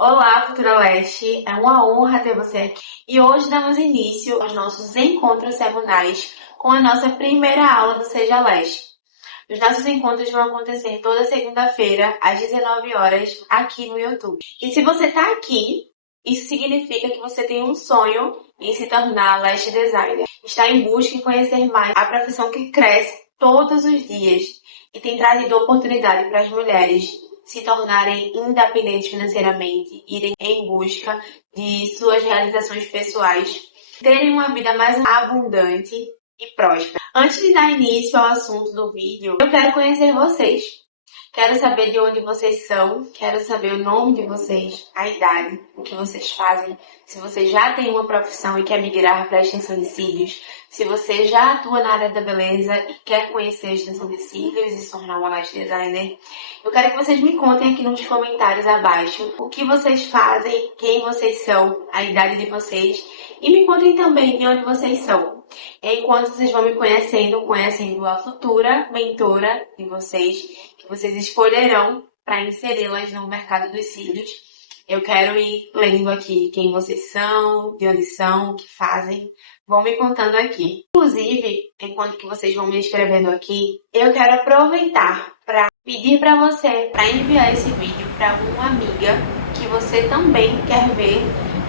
Olá, Futura Leste! É uma honra ter você aqui. E hoje damos início aos nossos encontros semanais com a nossa primeira aula do Seja Leste. Os nossos encontros vão acontecer toda segunda-feira, às 19 horas, aqui no YouTube. E se você está aqui, isso significa que você tem um sonho em se tornar Leste Designer. Está em busca de conhecer mais a profissão que cresce todos os dias e tem trazido oportunidade para as mulheres se tornarem independentes financeiramente, irem em busca de suas realizações pessoais, terem uma vida mais abundante e próspera. Antes de dar início ao assunto do vídeo, eu quero conhecer vocês. Quero saber de onde vocês são, quero saber o nome de vocês, a idade, o que vocês fazem, se você já tem uma profissão e quer migrar para a extensão de cílios, se você já atua na área da beleza e quer conhecer a extensão de cílios e se tornar uma lash designer. Eu quero que vocês me contem aqui nos comentários abaixo o que vocês fazem, quem vocês são, a idade de vocês e me contem também de onde vocês são. Enquanto vocês vão me conhecendo a futura mentora de vocês, que vocês escolherão para inseri-las no mercado dos cílios. Eu quero ir lendo aqui quem vocês são, de onde são, o que fazem. Vão me contando aqui. Inclusive, enquanto que vocês vão me escrevendo aqui, eu quero aproveitar para pedir para você para enviar esse vídeo para uma amiga que você também quer ver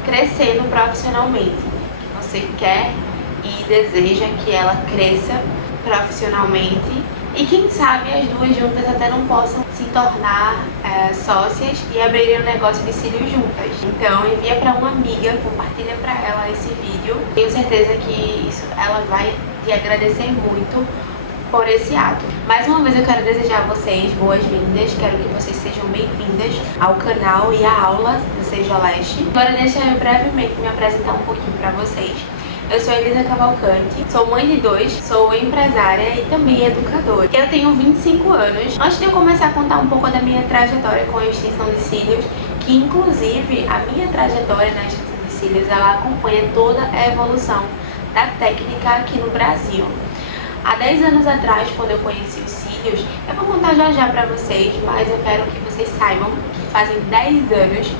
crescendo profissionalmente. Que você quer e deseja que ela cresça profissionalmente e quem sabe as duas juntas até não possam se tornar sócias e abrirem um negócio de cílios juntas. Então envia para uma amiga, compartilha para ela esse vídeo. Tenho certeza que ela vai te agradecer muito por esse ato. Mais uma vez eu quero desejar a vocês boas-vindas, quero que vocês sejam bem-vindas ao canal e à aula do Seja Leste. Agora deixa eu brevemente me apresentar um pouquinho para vocês. Eu sou Elisa Cavalcante, sou mãe de 2, sou empresária e também educadora. Eu tenho 25 anos. Antes de eu começar a contar um pouco da minha trajetória com a extensão de cílios, que inclusive a minha trajetória na extensão de cílios, ela acompanha toda a evolução da técnica aqui no Brasil. Há 10 anos atrás, quando eu conheci os cílios, eu vou contar já pra vocês, mas eu quero que vocês saibam que fazem 10 anos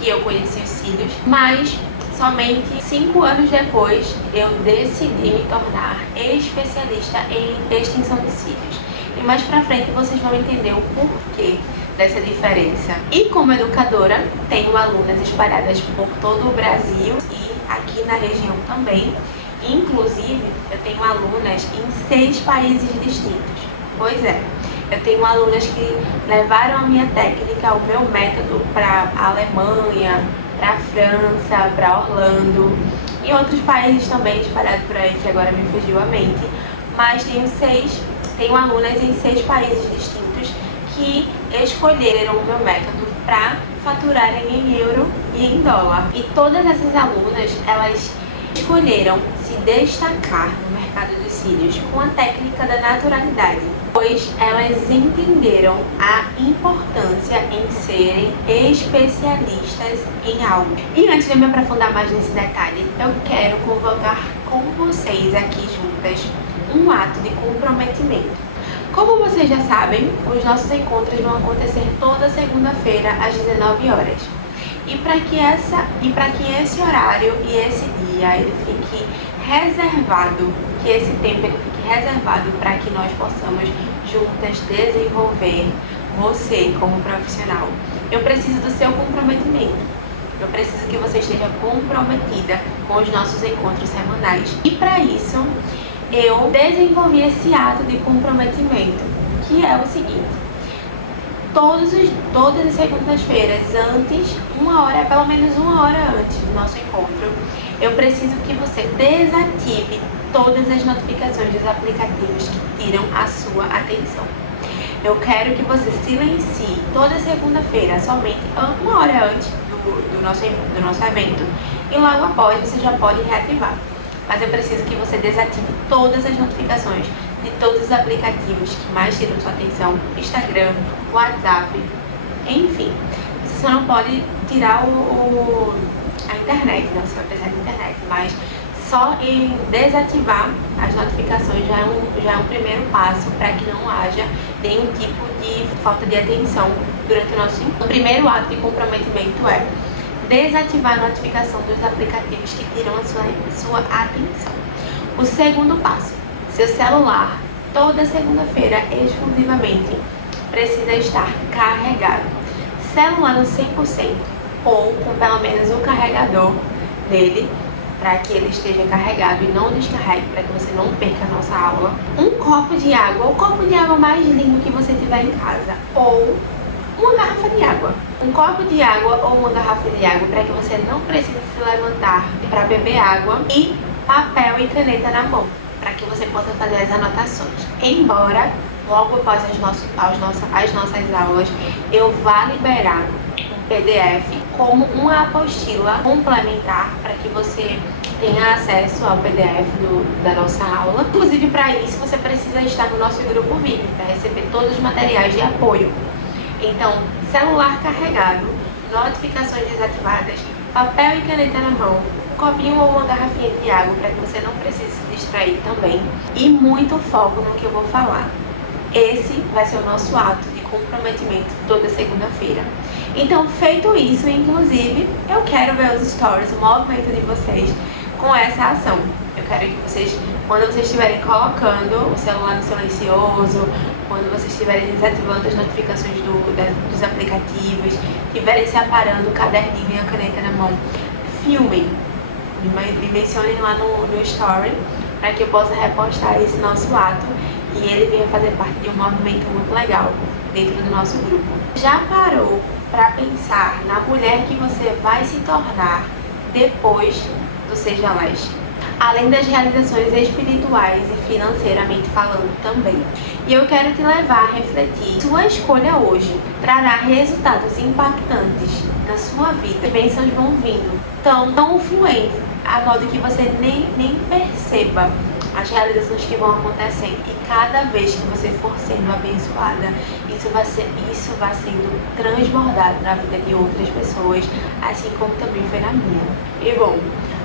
que eu conheci os cílios, mas somente 5 anos depois eu decidi me tornar especialista em extensão de cílios. E mais pra frente vocês vão entender o porquê dessa diferença. E como educadora, tenho alunas espalhadas por todo o Brasil e aqui na região também. Inclusive, eu tenho alunas em 6 países distintos. Pois é, eu tenho alunas que levaram a minha técnica, o meu método para a Alemanha, para a França, para Orlando e outros países também espalhados por aí que agora me fugiu a mente. Mas tenho alunas em 6 países distintos que escolheram o meu método para faturarem em euro e em dólar. E todas essas alunas, elas escolheram se destacar no mercado dos cílios com a técnica da naturalidade, pois elas entenderam a importância em serem especialistas em algo. E antes de eu me aprofundar mais nesse detalhe, eu quero convocar com vocês aqui juntas um ato de comprometimento. Como vocês já sabem, os nossos encontros vão acontecer toda segunda-feira às 19 horas. E para que esse horário e esse dia ele fique reservado, que esse tempo ele fique reservado para que nós possamos juntas desenvolver você como profissional, eu preciso do seu comprometimento. Eu preciso que você esteja comprometida com os nossos encontros semanais. E para isso, eu desenvolvi esse ato de comprometimento, que é o seguinte: todas as segundas-feiras, pelo menos uma hora antes do nosso encontro, eu preciso que você desative todas as notificações dos aplicativos que tiram a sua atenção. Eu quero que você silencie toda segunda-feira, somente uma hora antes do nosso evento, e logo após você já pode reativar. Mas eu preciso que você desative todas as notificações de todos os aplicativos que mais tiram sua atenção: Instagram, WhatsApp, enfim. Você só não pode tirar a internet, não, você vai precisar de internet, mas só em desativar as notificações já é um primeiro passo para que não haja nenhum tipo de falta de atenção durante o nosso encontro. O primeiro ato de comprometimento é desativar a notificação dos aplicativos que tiram a sua atenção. O segundo passo, seu celular, toda segunda-feira, exclusivamente, precisa estar carregado. Celular no 100% ou com pelo menos um carregador dele, para que ele esteja carregado e não descarregue, para que você não perca a nossa aula. Um copo de água, o copo de água mais limpo que você tiver em casa, ou uma garrafa de água. Um copo de água ou uma garrafa de água, para que você não precise se levantar para beber água, e papel e caneta na mão, para que você possa fazer as anotações. Embora logo após as nossas aulas eu vá liberar um PDF como uma apostila complementar, para que você tenha acesso ao PDF da nossa aula. Inclusive, para isso você precisa estar no nosso grupo VIP para receber todos os materiais de apoio. Então, celular carregado, notificações desativadas, papel e caneta na mão, um copinho ou uma garrafinha de água para que você não precise se distrair também, e muito foco no que eu vou falar. Esse vai ser o nosso ato de comprometimento toda segunda-feira. Então, feito isso, inclusive, eu quero ver os stories, o movimento de vocês com essa ação. Eu quero que vocês, quando vocês estiverem colocando o celular no silencioso, quando vocês estiverem desativando as notificações dos aplicativos, estiverem separando o caderninho e a caneta na mão, filmem, me mencionem lá no story, para que eu possa repostar esse nosso ato e ele venha fazer parte de um movimento muito legal dentro do nosso grupo. Já parou para pensar na mulher que você vai se tornar depois do Seja Leste? Além das realizações espirituais e financeiramente falando também. E eu quero te levar a refletir. Sua escolha hoje trará resultados impactantes na sua vida. Bênçãos vão vindo tão fluentes, a modo que você nem perceba as realizações que vão acontecendo. E cada vez que você for sendo abençoada, isso vai sendo transbordado na vida de outras pessoas, assim como também foi na minha. E bom,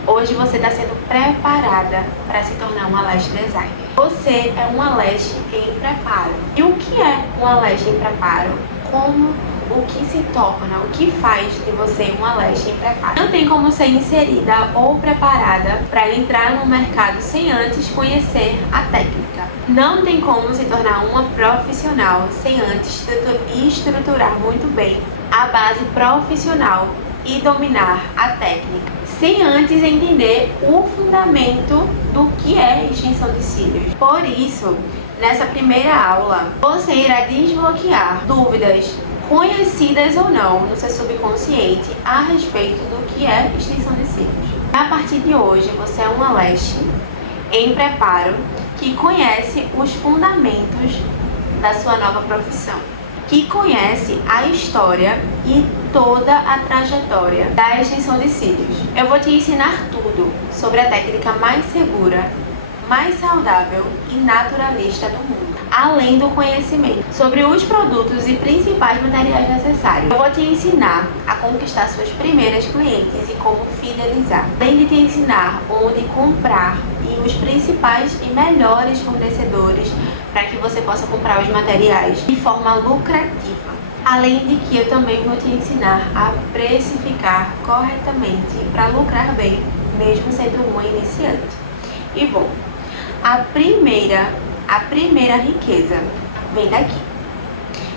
hoje você está sendo preparada para se tornar uma Lash Designer. Você é uma Lash em preparo. E o que é uma Lash em preparo? O que se torna, o que faz de você uma Lash em preparo? Não tem como ser inserida ou preparada para entrar no mercado sem antes conhecer a técnica. Não tem como se tornar uma profissional sem antes estruturar muito bem a base profissional e dominar a técnica, sem antes entender o fundamento do que é extensão de cílios. Por isso, nessa primeira aula, você irá desbloquear dúvidas conhecidas ou não no seu subconsciente a respeito do que é extensão de cílios. A partir de hoje, você é uma Lash em preparo que conhece os fundamentos da sua nova profissão, que conhece a história e toda a trajetória da extensão de cílios. Eu vou te ensinar tudo sobre a técnica mais segura, mais saudável e naturalista do mundo, além do conhecimento sobre os produtos e principais materiais necessários. Eu vou te ensinar a conquistar suas primeiras clientes e como fidelizar, além de te ensinar onde comprar e os principais e melhores fornecedores para que você possa comprar os materiais de forma lucrativa. Além de que eu também vou te ensinar a precificar corretamente para lucrar bem, mesmo sendo uma iniciante. E bom, a primeira riqueza vem daqui.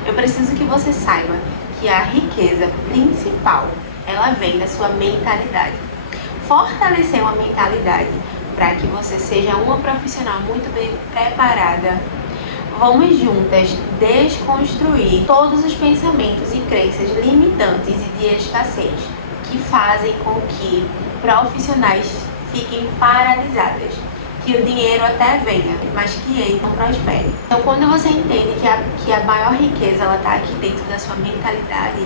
Eu preciso que você saiba que a riqueza principal, ela vem da sua mentalidade. Fortalecer uma mentalidade para que você seja uma profissional muito bem preparada. Vamos juntas desconstruir todos os pensamentos e crenças limitantes e de escassez que fazem com que profissionais fiquem paralisadas, que o dinheiro até venha, mas que ele não prospere. Então, quando você entende que a maior riqueza ela está aqui dentro da sua mentalidade,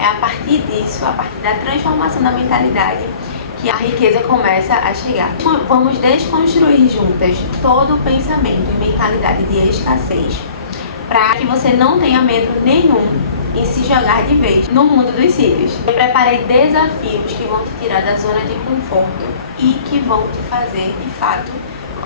é a partir disso, a partir da transformação da mentalidade, que a riqueza começa a chegar. Vamos desconstruir juntas todo o pensamento e mentalidade de escassez, para que você não tenha medo nenhum em se jogar de vez no mundo dos cílios. Eu preparei desafios que vão te tirar da zona de conforto e que vão te fazer, de fato,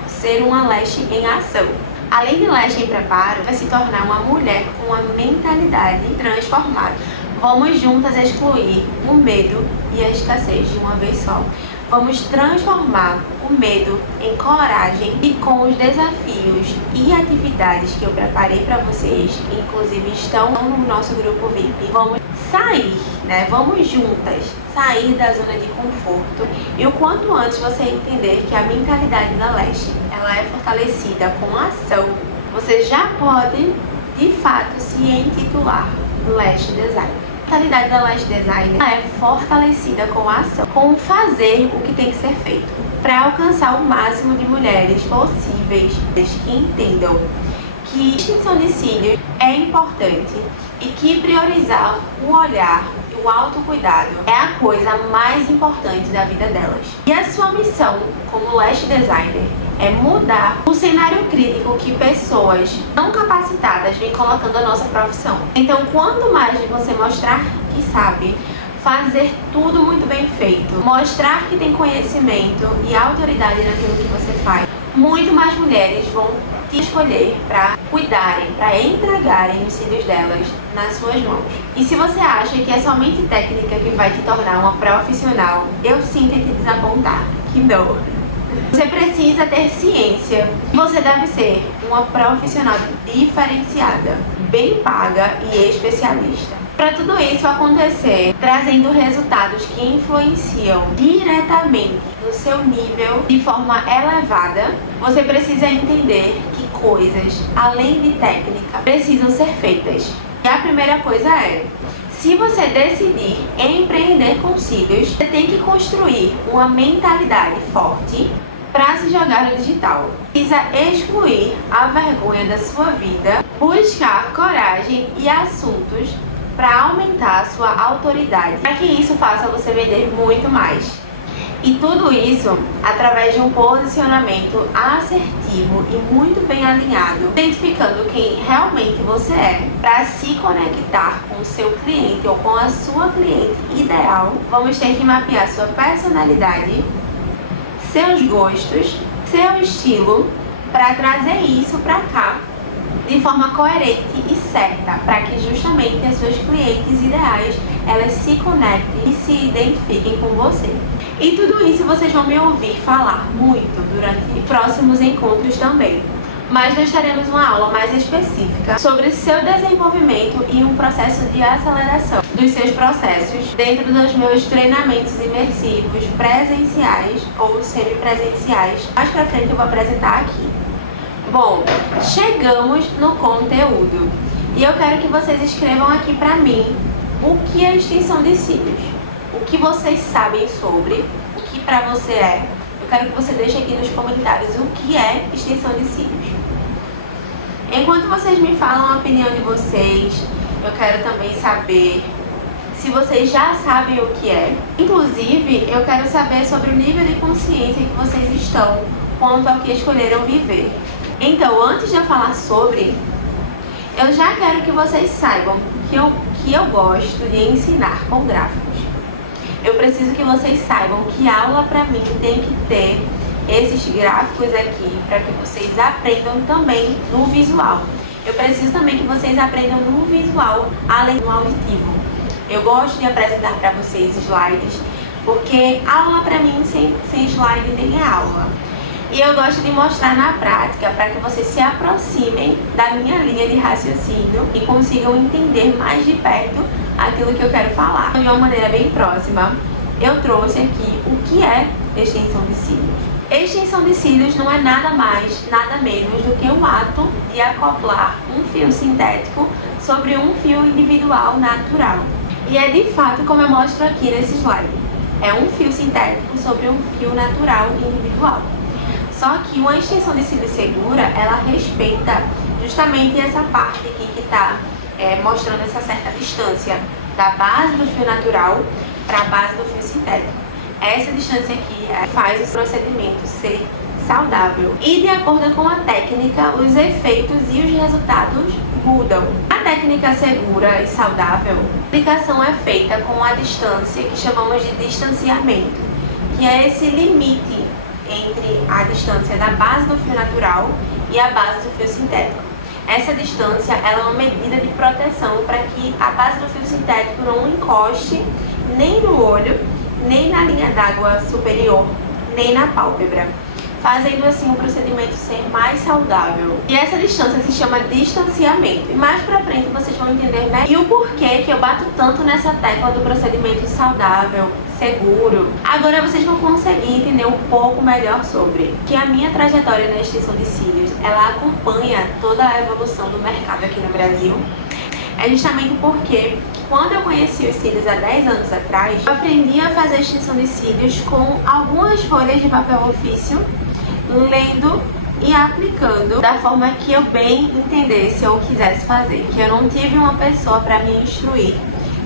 ser uma Lash em ação. Além de leste em preparo, vai se tornar uma mulher com uma mentalidade transformada. Vamos juntas excluir o medo e a escassez de uma vez só. Vamos transformar o medo em coragem e com os desafios e atividades que eu preparei para vocês, que inclusive estão no nosso grupo VIP. Vamos sair, né? Vamos juntas sair da zona de conforto. E o quanto antes você entender que a mentalidade da Leste, ela é fortalecida com ação, você já pode, de fato, se intitular Leste Design. A mentalidade da Leste Design é fortalecida com a ação, com fazer o que tem que ser feito, para alcançar o máximo de mulheres possíveis que entendam que extinção de cílios é importante e que priorizar o olhar e o autocuidado é a coisa mais importante da vida delas. E a sua missão como Lash Designer é mudar o cenário crítico que pessoas não capacitadas vêm colocando a nossa profissão. Então, quanto mais você mostrar que sabe, fazer tudo muito bem feito, mostrar que tem conhecimento e autoridade naquilo que você faz, muito mais mulheres vão te escolher para cuidarem, para entregarem os cílios delas nas suas mãos. E se você acha que é somente técnica que vai te tornar uma profissional, eu sinto em te desapontar que não. Você precisa ter ciência. Você deve ser uma profissional diferenciada, bem paga e especialista. Para tudo isso acontecer, trazendo resultados que influenciam diretamente no seu nível de forma elevada, você precisa entender que coisas, além de técnica, precisam ser feitas. E a primeira coisa é: se você decidir empreender com cílios, você tem que construir uma mentalidade forte para se jogar no digital. Precisa excluir a vergonha da sua vida, buscar coragem e assuntos para aumentar a sua autoridade, para que isso faça você vender muito mais. E tudo isso através de um posicionamento assertivo e muito bem alinhado, identificando quem realmente você é, para se conectar com o seu cliente ou com a sua cliente ideal. Vamos ter que mapear sua personalidade, seus gostos, seu estilo, para trazer isso para cá de forma coerente e certa, para que justamente as suas clientes ideais, elas se conectem e se identifiquem com você. E tudo isso vocês vão me ouvir falar muito durante próximos encontros também. Mas nós teremos uma aula mais específica sobre seu desenvolvimento e um processo de aceleração dos seus processos dentro dos meus treinamentos imersivos presenciais ou semipresenciais. Mais pra frente eu vou apresentar aqui. Bom, chegamos no conteúdo e eu quero que vocês escrevam aqui pra mim o que é extensão de cílios, o que vocês sabem sobre, o que pra você é. Eu quero que você deixe aqui nos comentários o que é extensão de cílios. Enquanto vocês me falam a opinião de vocês, eu quero também saber se vocês já sabem o que é. Inclusive, eu quero saber sobre o nível de consciência que vocês estão quanto ao que escolheram viver. Então, antes de eu falar sobre, eu já quero que vocês saibam que eu gosto de ensinar com gráficos. Eu preciso que vocês saibam que aula pra mim tem que ter esses gráficos aqui, para que vocês aprendam também no visual. Eu preciso também que vocês aprendam no visual, além do auditivo. Eu gosto de apresentar para vocês slides, porque aula para mim sem slide nem é aula. E eu gosto de mostrar na prática para que vocês se aproximem da minha linha de raciocínio e consigam entender mais de perto aquilo que eu quero falar. De uma maneira bem próxima, eu trouxe aqui o que é extensão de cílios. Extensão de cílios não é nada mais, nada menos do que o ato de acoplar um fio sintético sobre um fio individual natural. E é de fato como eu mostro aqui nesse slide. É um fio sintético sobre um fio natural individual. Só que uma extensão de cílios segura, ela respeita justamente essa parte aqui que está mostrando essa certa distância da base do fio natural para a base do fio sintético. Essa distância aqui faz o procedimento ser saudável. E de acordo com a técnica, os efeitos e os resultados mudam. A técnica segura e saudável, a aplicação é feita com a distância que chamamos de distanciamento, que é esse limite entre a distância da base do fio natural e a base do fio sintético. Essa distância ela é uma medida de proteção para que a base do fio sintético não encoste nem no olho, nem na linha d'água superior, nem na pálpebra, fazendo assim o procedimento ser mais saudável. E essa distância se chama distanciamento. E mais pra frente vocês vão entender melhor e o porquê que eu bato tanto nessa tecla do procedimento saudável, seguro. Agora vocês vão conseguir entender um pouco melhor sobre que a minha trajetória na extensão de cílios, ela acompanha toda a evolução do mercado aqui no Brasil. É justamente porque quando eu conheci os cílios há 10 anos atrás, eu aprendi a fazer extensão de cílios com algumas folhas de papel ofício, lendo e aplicando da forma que eu bem entendesse ou quisesse fazer. Que eu não tive uma pessoa para me instruir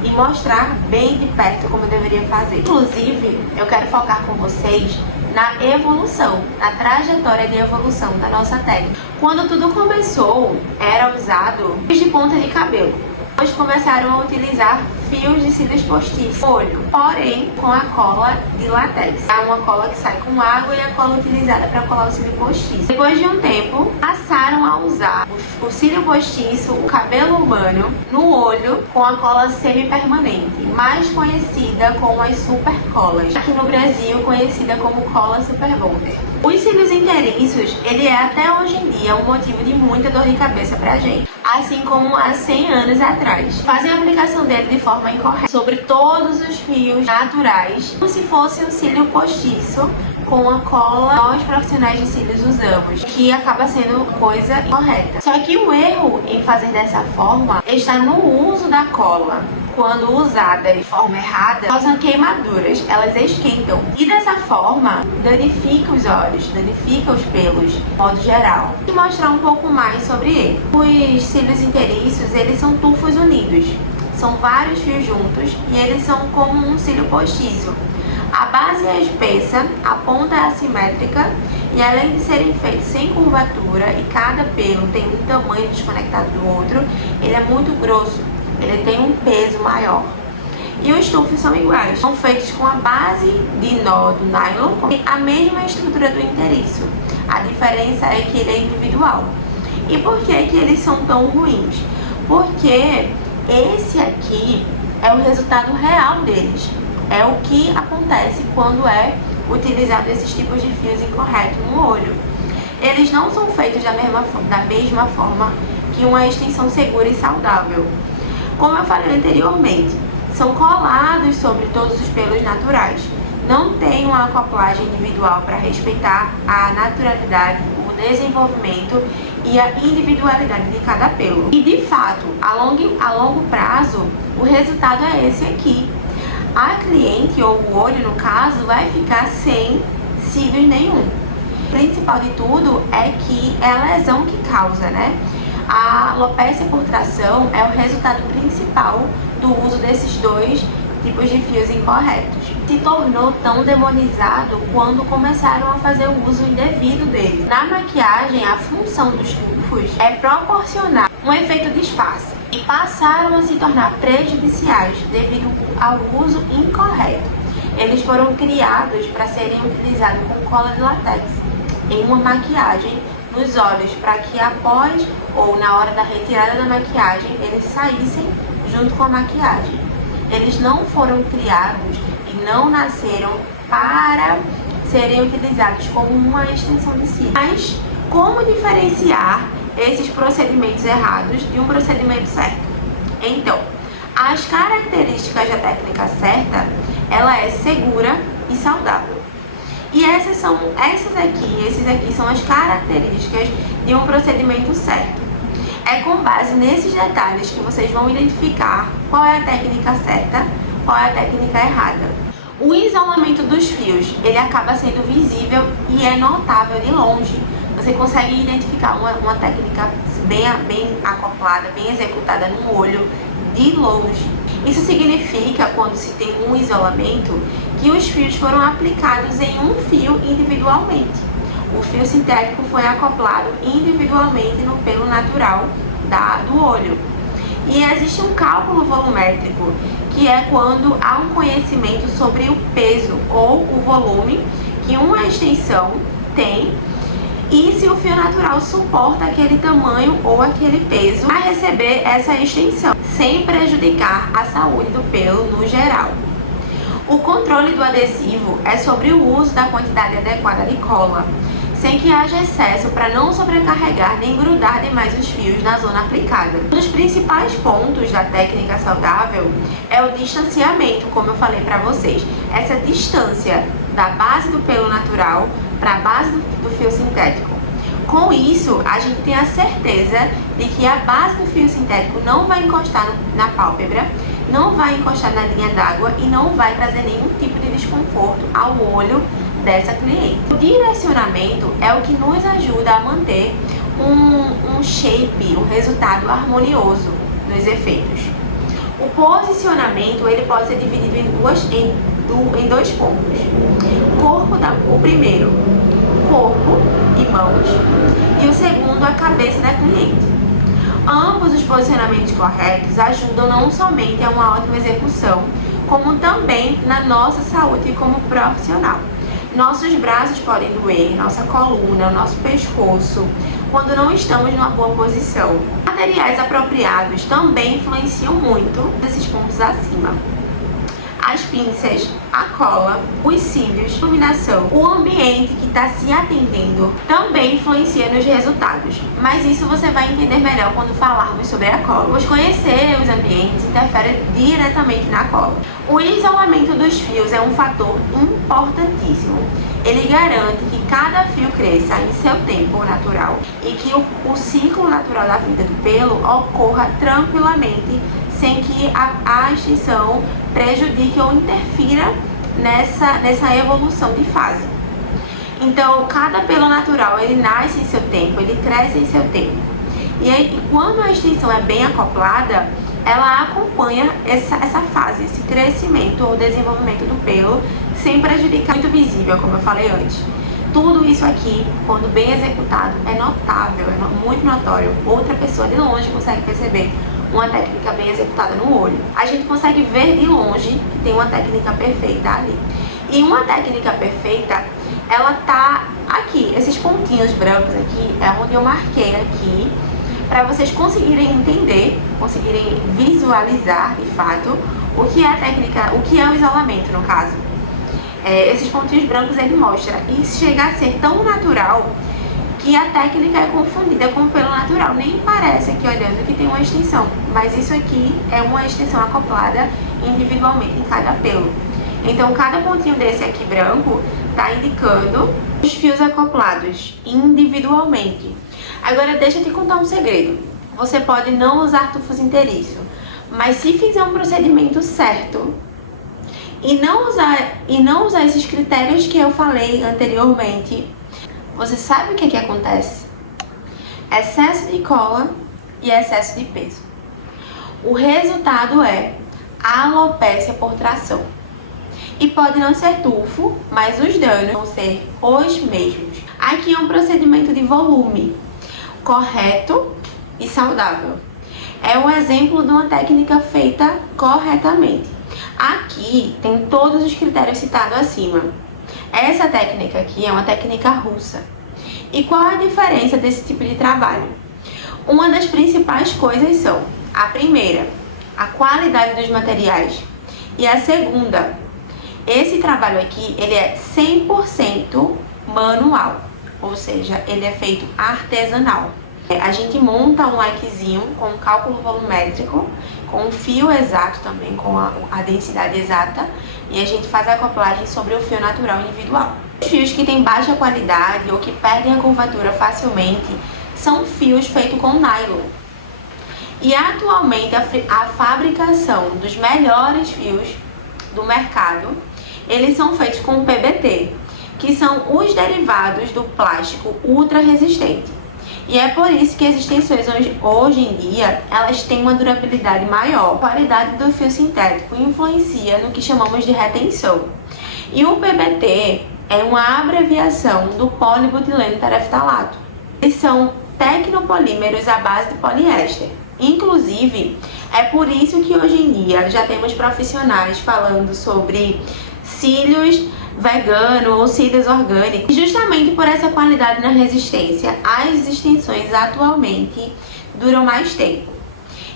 e mostrar bem de perto como eu deveria fazer. Inclusive, eu quero focar com vocês na evolução, na trajetória de evolução da nossa técnica. Quando tudo começou, era usado fios de ponta de cabelo. Depois começaram a utilizar fios de cílios postiços no olho, porém com a cola de látex. É uma cola que sai com água e a cola utilizada para colar o cílio postiço. Depois de um tempo, passaram a usar o cílio postiço, o cabelo humano, no olho com a cola semi-permanente, mais conhecida como as super colas, aqui no Brasil conhecida como cola super bonder. Os cílios inteiriços, ele é até hoje em dia um motivo de muita dor de cabeça pra gente, assim como há 100 anos atrás. Fazem a aplicação dele de forma incorreta sobre todos os fios naturais, como se fosse um cílio postiço com a cola nós profissionais de cílios usamos, que acaba sendo coisa incorreta. Só que o erro em fazer dessa forma está no uso da cola. Quando usada de forma errada, causam queimaduras, elas esquentam e dessa forma danifica os olhos, danifica os pelos, de modo geral. Vou mostrar um pouco mais sobre ele. Os cílios inteiriços, eles são tufos unidos, são vários fios juntos e eles são como um cílio postiço. A base é espessa, a ponta é assimétrica e além de serem feitos sem curvatura e cada pelo tem um tamanho desconectado do outro, ele é muito grosso. Ele tem um peso maior. E os tufos são iguais. São feitos com a base de nó do nylon, com a mesma estrutura do inteiriço. A diferença é que ele é individual. E por que eles são tão ruins? Porque esse aqui é o resultado real deles. É o que acontece quando é utilizado esses tipos de fios incorretos no olho. Eles não são feitos da mesma forma que uma extensão segura e saudável. Como eu falei anteriormente, são colados sobre todos os pelos naturais. Não tem uma acoplagem individual para respeitar a naturalidade, o desenvolvimento e a individualidade de cada pelo. E de fato, a longo prazo, o resultado é esse aqui. A cliente, ou o olho no caso, vai ficar sem cílios nenhum. O principal de tudo é que é a lesão que causa, né? A alopecia por tração é o resultado principal do uso desses dois tipos de fios incorretos. Se tornou tão demonizado quando começaram a fazer o uso indevido dele. Na maquiagem, a função dos tufos é proporcionar um efeito disfarce e passaram a se tornar prejudiciais devido ao uso incorreto. Eles foram criados para serem utilizados com cola de látex em uma maquiagem nos olhos, para que após ou na hora da retirada da maquiagem eles saíssem junto com a maquiagem. Eles não foram criados e não nasceram para serem utilizados como uma extensão de cílios. Mas como diferenciar esses procedimentos errados de um procedimento certo? Então, as características da técnica certa, ela é segura e saudável. E esses aqui são as características de um procedimento certo. É com base nesses detalhes que vocês vão identificar qual é a técnica certa, qual é a técnica errada. O isolamento dos fios, ele acaba sendo visível e é notável de longe. Você consegue identificar uma técnica bem acoplada, bem executada no olho, de longe. Isso significa, quando se tem um isolamento, que os fios foram aplicados em um fio individualmente. O fio sintético foi acoplado individualmente no pelo natural do olho. E existe um cálculo volumétrico, que é quando há um conhecimento sobre o peso ou o volume que uma extensão tem e se o fio natural suporta aquele tamanho ou aquele peso para receber essa extensão, sem prejudicar a saúde do pelo no geral. O controle do adesivo é sobre o uso da quantidade adequada de cola, sem que haja excesso para não sobrecarregar nem grudar demais os fios na zona aplicada. Um dos principais pontos da técnica saudável é o distanciamento, como eu falei para vocês. Essa distância da base do pelo natural para a base do fio sintético. Com isso, a gente tem a certeza de que a base do fio sintético não vai encostar na pálpebra, não vai encostar na linha d'água e não vai trazer nenhum tipo de desconforto ao olho dessa cliente. O direcionamento é o que nos ajuda a manter um shape, um resultado harmonioso dos efeitos. O posicionamento ele pode ser dividido em dois pontos. O primeiro, corpo e mãos, e o segundo, a cabeça da cliente. Ambos os posicionamentos corretos ajudam não somente a uma ótima execução, como também na nossa saúde como profissional. Nossos braços podem doer, nossa coluna, nosso pescoço, quando não estamos numa boa posição. Materiais apropriados também influenciam muito nesses pontos acima. As pinças, a cola, os cílios, a iluminação, o ambiente que está se atendendo também influencia nos resultados. Mas isso você vai entender melhor quando falarmos sobre a cola. Pois conhecer os ambientes interfere diretamente na cola. O isolamento dos fios é um fator importantíssimo. Ele garante que cada fio cresça em seu tempo natural e que o ciclo natural da vida do pelo ocorra tranquilamente, sem que a extensão prejudique ou interfira nessa evolução de fase. Então, cada pelo natural, ele nasce em seu tempo, ele cresce em seu tempo. E aí, quando a extensão é bem acoplada, ela acompanha essa fase, esse crescimento ou desenvolvimento do pelo, sem prejudicar. Muito visível, como eu falei antes. Tudo isso aqui, quando bem executado, é notável, é muito notório. Outra pessoa de longe consegue perceber uma técnica bem executada no olho. A gente consegue ver de longe que tem uma técnica perfeita ali. E uma técnica perfeita, ela tá aqui. Esses pontinhos brancos aqui é onde eu marquei aqui, para vocês conseguirem entender, conseguirem visualizar de fato o que é a técnica, o que é o isolamento no caso. Esses pontinhos brancos ele mostra, e chega a ser tão natural que a técnica é confundida com o pelo natural. Nem parece aqui olhando que tem uma extensão, mas isso aqui é uma extensão acoplada individualmente em cada pelo. Então cada pontinho desse aqui branco está indicando os fios acoplados individualmente. Agora deixa eu te contar um segredo. Você pode não usar tufos inteiriço, mas se fizer um procedimento certo e não usar esses critérios que eu falei anteriormente, você sabe o que acontece? Excesso de cola e excesso de peso. O resultado é alopécia por tração. E pode não ser tufo, mas os danos vão ser os mesmos. Aqui é um procedimento de volume, correto e saudável. É um exemplo de uma técnica feita corretamente. Aqui tem todos os critérios citados acima. Essa técnica aqui é uma técnica russa. E qual é a diferença desse tipo de trabalho? Uma das principais coisas são: a primeira, a qualidade dos materiais. E a segunda, esse trabalho aqui, ele é 100% manual. Ou seja, ele é feito artesanal. A gente monta um likezinho com um cálculo volumétrico, com um fio exato também, com a densidade exata, e a gente faz a acoplagem sobre o fio natural individual. Os fios que têm baixa qualidade ou que perdem a curvatura facilmente são fios feitos com nylon. E atualmente a fabricação dos melhores fios do mercado, eles são feitos com PBT, que são os derivados do plástico ultra resistente. E é por isso que as extensões hoje em dia, elas têm uma durabilidade maior. A qualidade do fio sintético influencia no que chamamos de retenção. E o PBT é uma abreviação do polibutileno tereftalato. Eles são tecnopolímeros à base de poliéster. Inclusive, é por isso que hoje em dia já temos profissionais falando sobre cílios vegano ou cílios orgânicos. Justamente por essa qualidade na resistência, as extensões atualmente duram mais tempo.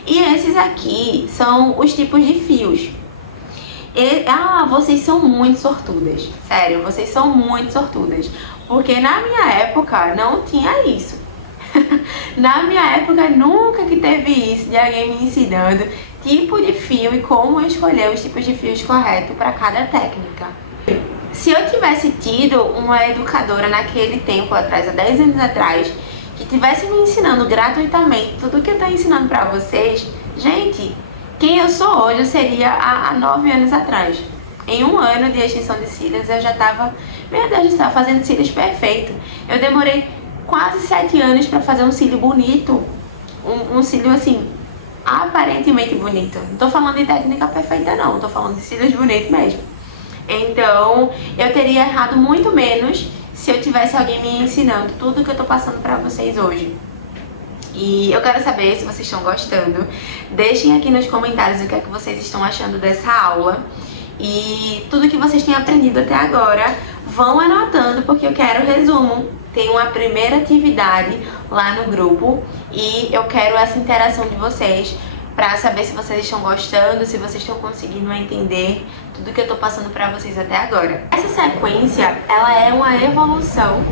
E esses aqui são os tipos de fios. Vocês são muito sortudas. Sério, vocês são muito sortudas. Porque na minha época não tinha isso. Na minha época nunca que teve isso de alguém me ensinando tipo de fio e como escolher os tipos de fios corretos para cada técnica. Se eu tivesse tido uma educadora naquele tempo atrás, há 10 anos atrás, que tivesse me ensinando gratuitamente tudo que eu estou ensinando para vocês, gente, quem eu sou hoje eu seria há 9 anos atrás. Em 1 ano de extensão de cílios eu já estava, meu Deus do céu, fazendo cílios perfeito. Eu demorei quase 7 anos para fazer um cílio bonito, um cílio assim, aparentemente bonito. Não tô falando de técnica perfeita não, tô falando de cílios bonitos mesmo. Então, eu teria errado muito menos se eu tivesse alguém me ensinando tudo que eu tô passando pra vocês hoje. E eu quero saber se vocês estão gostando. Deixem aqui nos comentários o que é que vocês estão achando dessa aula. E tudo que vocês têm aprendido até agora, vão anotando porque eu quero resumo. Tem uma primeira atividade lá no grupo e eu quero essa interação de vocês para saber se vocês estão gostando, se vocês estão conseguindo entender tudo que eu tô passando para vocês até agora. Essa sequência, ela é uma evolução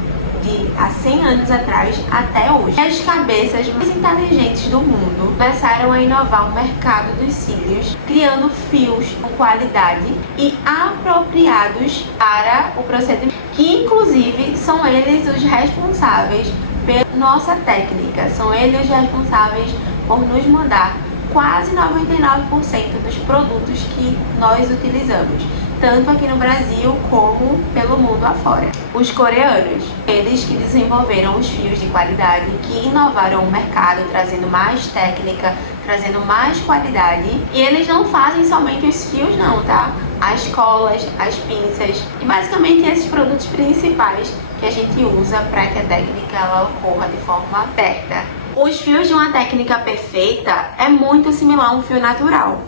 de há 100 anos atrás até hoje. As cabeças mais inteligentes do mundo começaram a inovar o mercado dos cílios, criando fios com qualidade e apropriados para o procedimento, que inclusive são eles os responsáveis pela nossa técnica, são eles os responsáveis por nos mandar quase 99% dos produtos que nós utilizamos, tanto aqui no Brasil como pelo mundo afora. Os coreanos, eles que desenvolveram os fios de qualidade, que inovaram o mercado, trazendo mais técnica, trazendo mais qualidade. E eles não fazem somente os fios não, tá? As colas, as pinças e basicamente esses produtos principais que a gente usa para que a técnica ela ocorra de forma certa. Os fios de uma técnica perfeita é muito similar a um fio natural.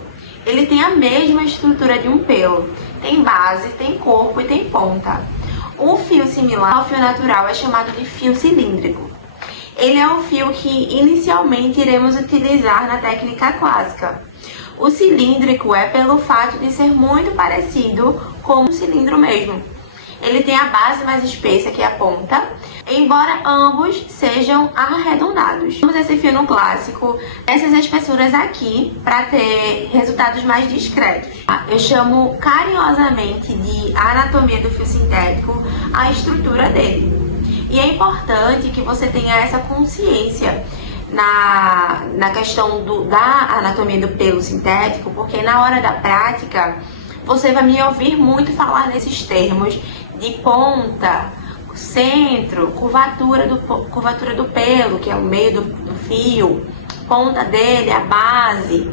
Ele tem a mesma estrutura de um pelo. Tem base, tem corpo e tem ponta. O fio similar ao fio natural é chamado de fio cilíndrico. Ele é o fio que inicialmente iremos utilizar na técnica clássica. O cilíndrico é pelo fato de ser muito parecido com um cilindro mesmo. Ele tem a base mais espessa que a ponta, embora ambos sejam arredondados. Temos esse fio no clássico, essas espessuras aqui, para ter resultados mais discretos. Eu chamo carinhosamente de anatomia do fio sintético a estrutura dele. E é importante que você tenha essa consciência na questão da anatomia do pelo sintético, porque na hora da prática você vai me ouvir muito falar nesses termos de ponta, centro, curvatura do pelo, que é o meio do fio, ponta dele, a base.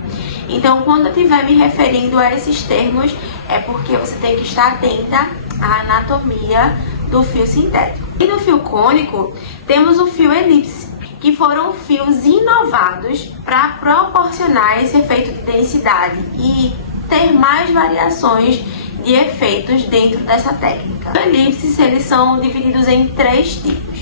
Então, quando eu estiver me referindo a esses termos, é porque você tem que estar atenta à anatomia do fio sintético. E no fio cônico, temos o fio elipse, que foram fios inovados para proporcionar esse efeito de densidade e ter mais variações de efeitos dentro dessa técnica. Os elipses, eles são divididos em 3 tipos.